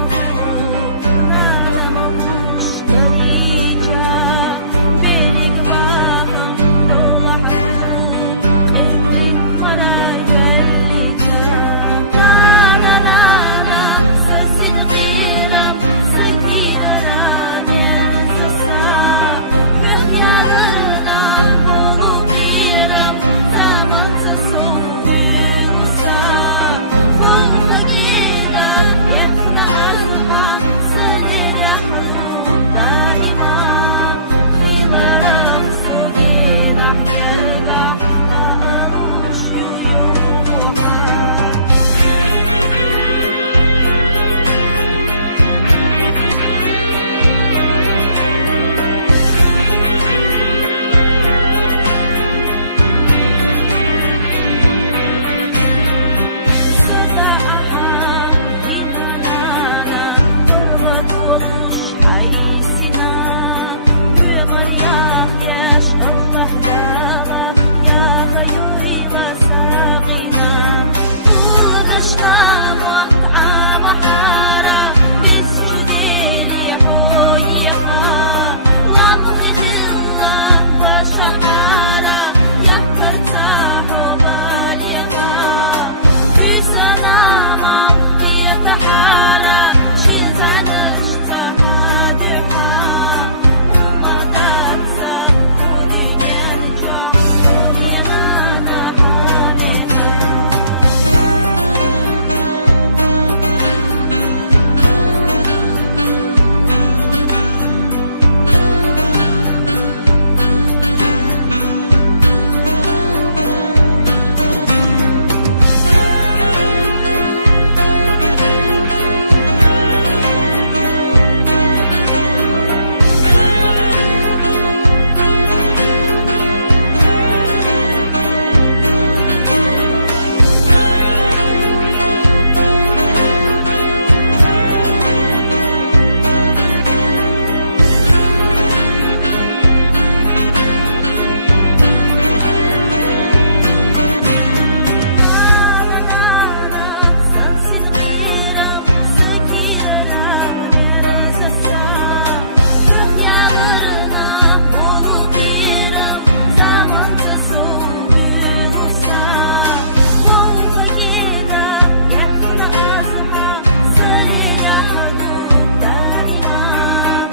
مخلوق نادم مشتريجا بريق باهم دولة حفلوق قبل مرا يوليجا لا سسد غيرم سكيرا ننسسا Rüyalarına bolup yerim zamansa soğuyulsa Kolka gida yakna azha Sılere halum daima Khilarım soğinah yergah Ağluş yuyumuha oluş haysina Büyümür yaş Allah dağla Yağa yuyla saqina Ulgışna muht'a mahara Biz cüdeli hoyha Lamgı hilla başahara Yahkırta hobaliha Füsana mal yetahara Şilzanış tahadüha Umadatsa bu dünyanı çok Uyanana hameha Daima